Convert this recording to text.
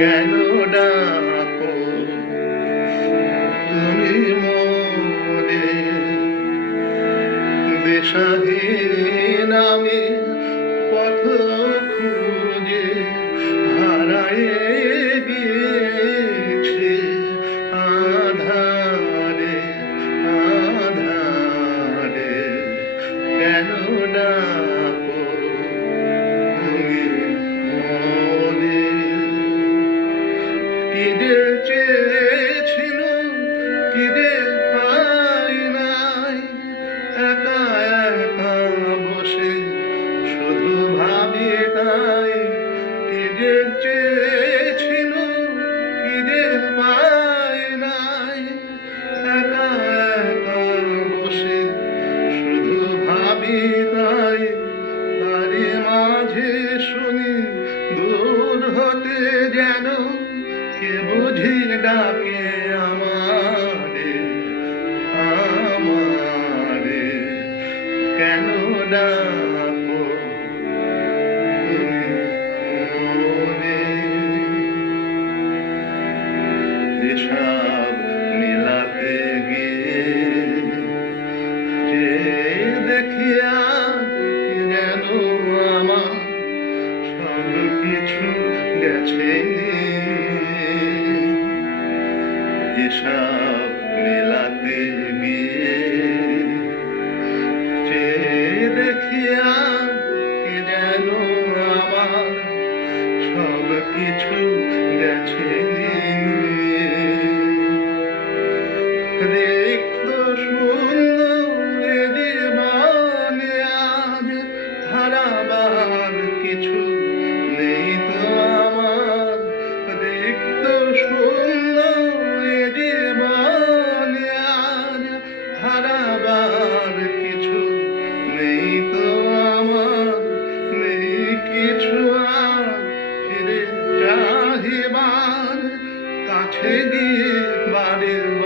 কেন ডাকো তুমি মনে? দেশাহীন আমি পথ খুঁজে হারায়ে গিয়েছে আধারে কেন Gidilce না মিলাতে গিয়ে দেখিয়া যেন আমার সব কিছু গেছে দিশা কিছু গেছে রে এবার কাছে গিয়ে বাড়ির